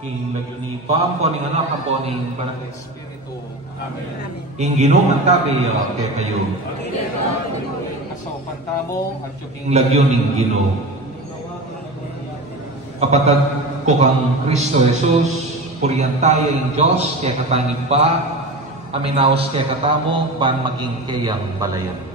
Ing laguni pa po ning anak po ning Banal na Espiritu. Amen. Ing Ginoo kayo kay kayo. Kasaupan tamo at yung lagyo ning Ginoo. Kapatag ko kang Kristo Jesus, purihan tayo ing Diyos kaya katangin pa, aminaos kaya katamo pan maging kayang balayan.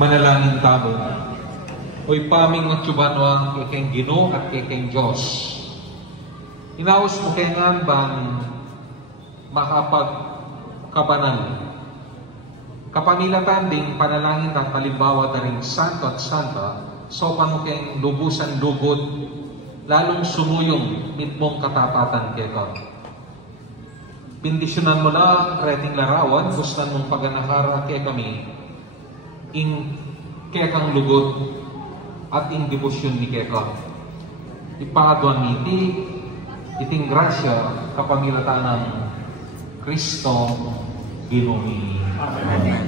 Manalangin tamo. Oy paming matsubanwa kay keng Ginoo at kay keng Diyos. Inaos mo kay nga bang makapagkabanal. Kapamilatan ding panalangin at palimbawa na rin santo at santa, so mo keng lubusan lugod, lalong sumuyong mitmong katapatan kay ka. Bindisyonan mo na reting larawan, gustan mong paganahara kay kami, ing kaya kang lugod at ing debosyon ni kaya ka. Ipahaduan niti, iting grasya kapamilatan ng Kristo Ginoo. Amen.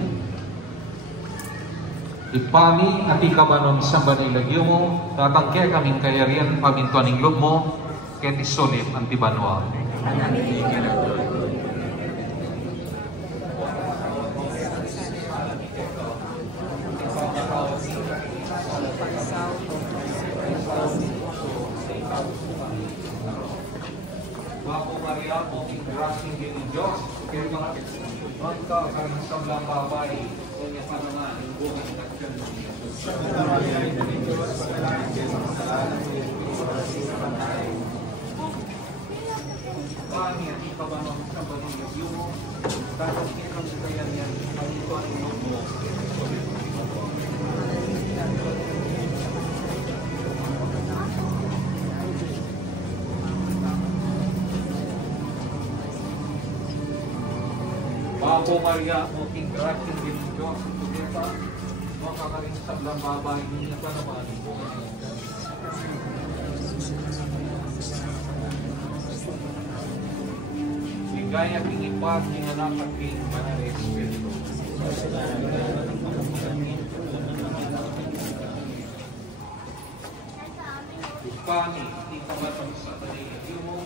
Ipani at ikabanon sa banilagyo mo, tatangkaya kaming kayarian pamintuan ng loob mo, kaya tisolip ang tibanwa. Wapo Maria, po grasing din ng Diyos, kaya mga magka kami sa mga babay, kanya pa naman, yung buong katsyan ng Jesus. Kami at ikabanong sa banilagyo mo, tatangkiran sa kaya niyan, ang ito ang inog mo. Wapo Maria, o king grasing din ng Diyos, ito makakaring sa blang babay, niya pa naman, yung buong katsyan. Gaya pingipat ng anak at king Banal na Espiritu. Kami, di ka ba sa panilagyo mo,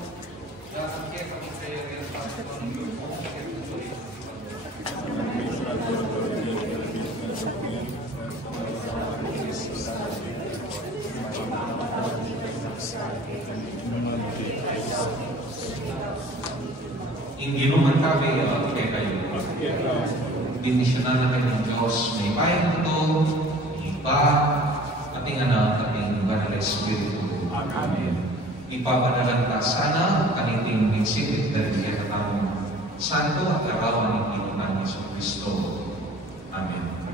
dahil kaya kami kayo rin sa panilagyo mo, kaya tuloy. Ginoo man kami kay kayo. Ginisyonan na kayo ng Diyos, may payang ito, iba, ating anak, ating Banal na Espiritu. Amen. Ipabanalan ta sana, kaniting minsigit dahil kaya katang santo at arawan ng Ginoo namin sa Kristo. Amen.